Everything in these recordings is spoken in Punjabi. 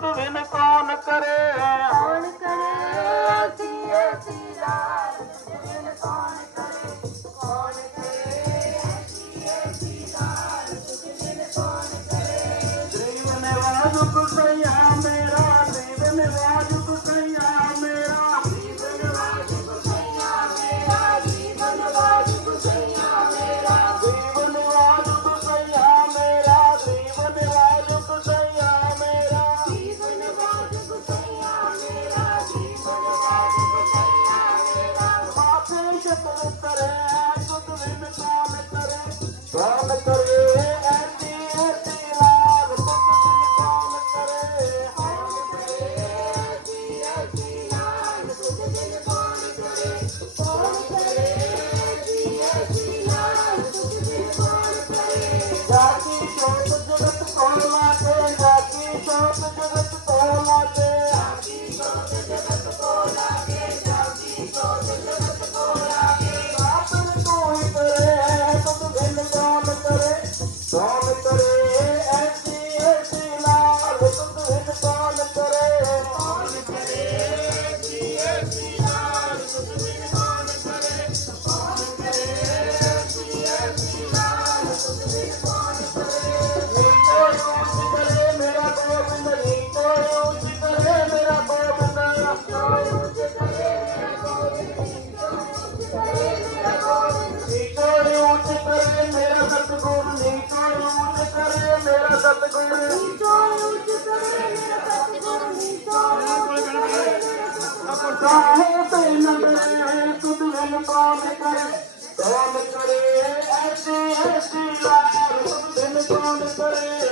ਦੁੱਧ ਬਿਨ ਕੌਣ ਕਰੇ? ਕੌਣ ਕਰੇ? ਜੀਏ ਪੀਰਾ ਦੁੱਧ ਬਿਨ ਕੌਣ ਕਰੇ? ਕੌਣ ਕਰੇ? ਜੀਏ ਪੀਰਾ ਦੁੱਧ ਬਿਨ ਕੌਣ ਕਰੇ? ਜੀਵਨ ਵਾਲਾ ਦੁੱਖ ਸਿਆ ਮੇ। ਕਾਹੇ ਤੇ ਨੰਦਰੇ ਤੁਧ ਵੇਲ ਪਾਮ ਕਰੇ। ਤੋਮ ਕਰੇ, ਐਸੇ ਐਸੇ ਲਾਰ ਦਿਨ ਪਾਮ ਕਰੇ।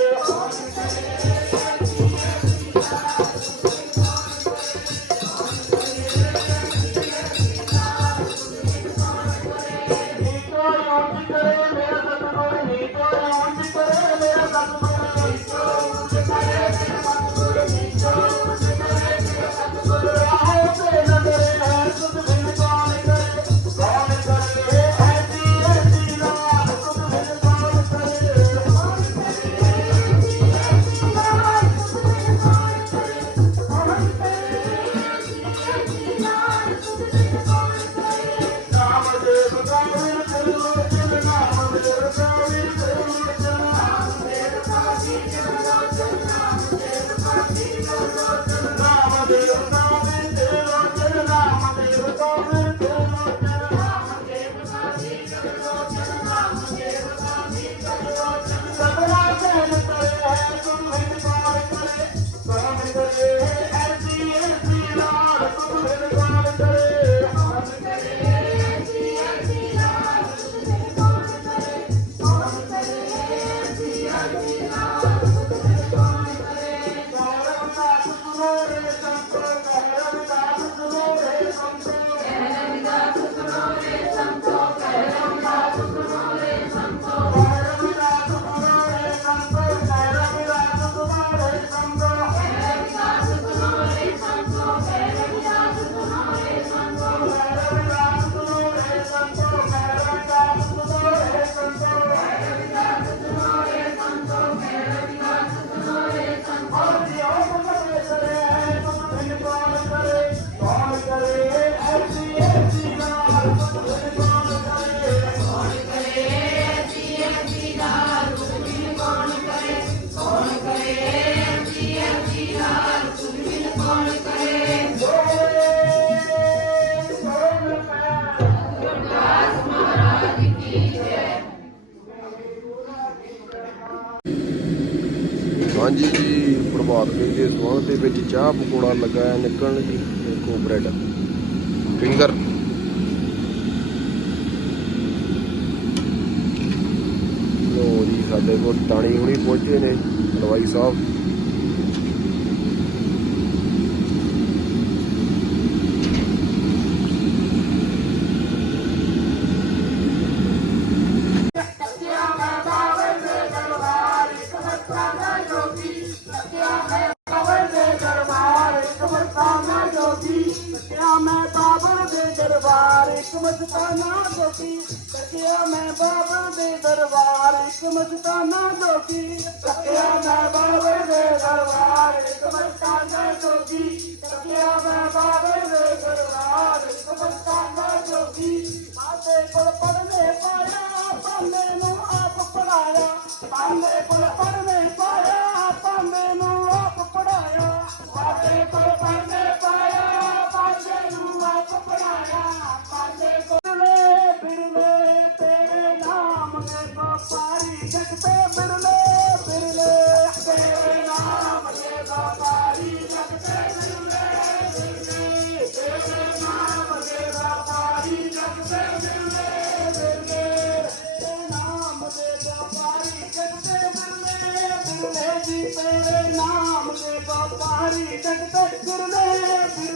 ਪਾਰਕਿੰਗ ਦੇ ਸਵਾਲ ਦੇ ਵਿੱਚ ਚਾਹ ਪਕੌੜਾ ਲਗਾਇਆ ਨਿਕਲਣ ਦੀ ਕੋ ਬ੍ਰੈਡ। ਫਿੰਗਰ। ਲੋ ਜੀ, ਸਾਡੇ ਕੋਲ ਟਾਣੀ ਹੁਣੀ ਪਹੁੰਚੇ ਨੇ, ਹਲਵਾਈ ਸਾਹਿਬ। ਜੋਗੀ ਤੱਕਿਆ ਮੈਂ ਬਾਬਾ ਦੇ ਦਰਬਾਰ, ਇੱਕ ਮਸਤਾਨਾ ਜੋਗੀ ਤੱਕਿਆ ਮੈਂ ਬਾਬਾ ਦੇ ਦਰਬਾਰ, ਇੱਕ ਮਸਤਾਨਾ ਜੋਗੀ ਤੱਕਿਆ ਮੈਂ ਬਾਬਾ ਦੇ ਦਰਬਾਰ, ਇੱਕ ਮਸਤਾਨਾ ਜੋਗੀ ਮਾਤੇ ਕੋਲ ਪੜਨੇ ਪਾਇਆ ਪਾਲੇ ਨੂੰ ਆਪ ਪੜਾਇਆ ਪਾਲੇ ਕੋਲ ਪੜਨੇ ਪਾਇਆ ਪਾਲੇ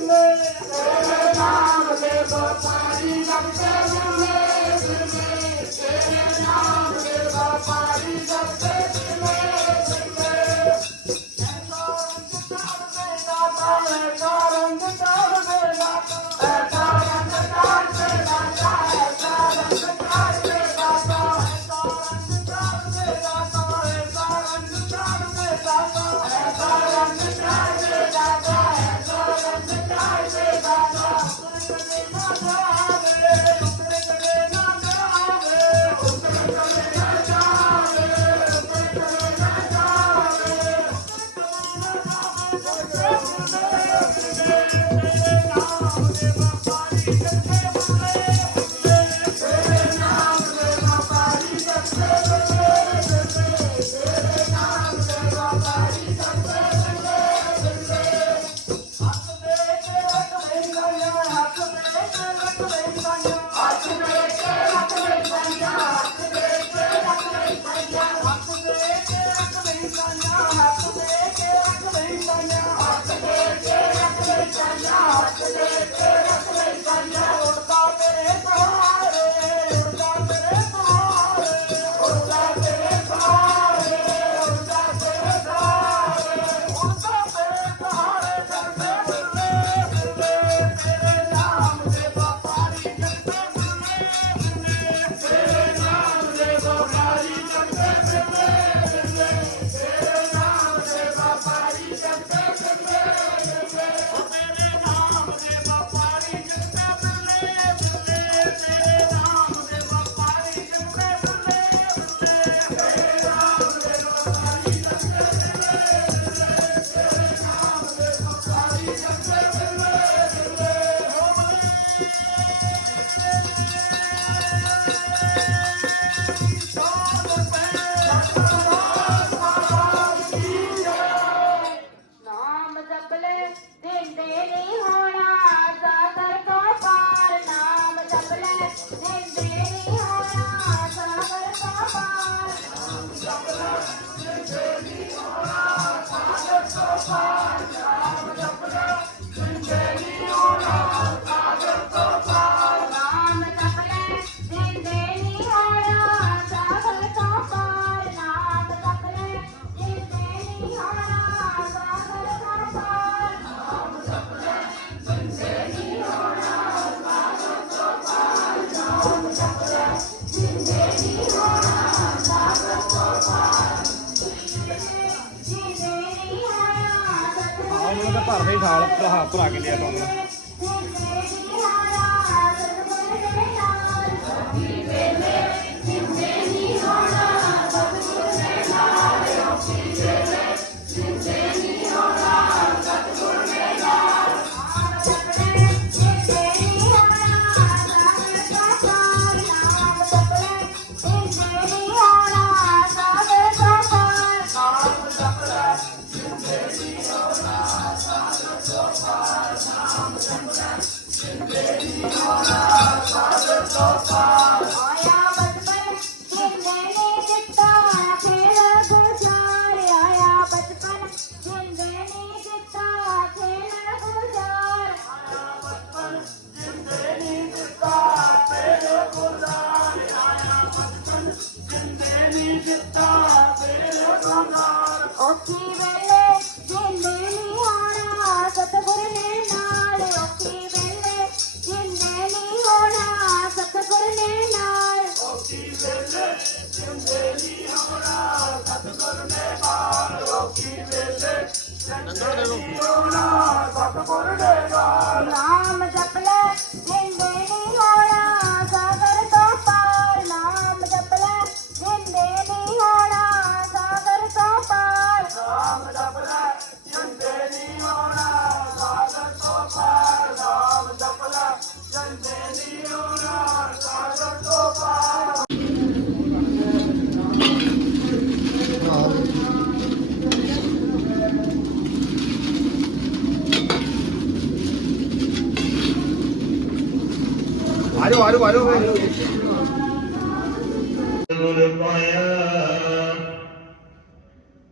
Thank you. ಗೋಕುಲ ನಂದಿನಿ ಹಾರ 哈，不拿给你装了。நாம தப்பல ਆਜੋ ਆਜੋ ਗੁਰ ਪਾਇਆ,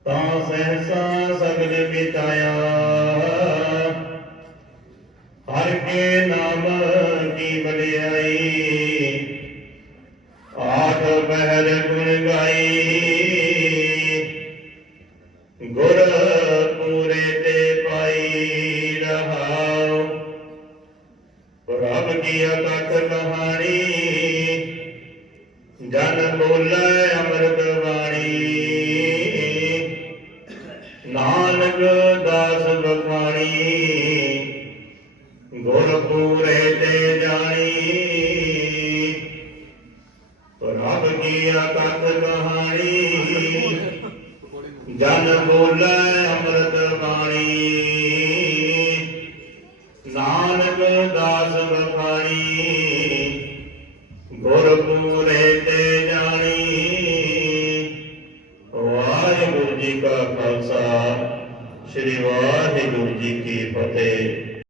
ਤਾਂ ਸਹਿਸਾ ਸਗਲ ਬਿਤਾਇਆ। ਹਰ ਕੇ ਨਾਮ ਦੀ ਬਲਿਆਈ ਆਤ ਬਹਿਰ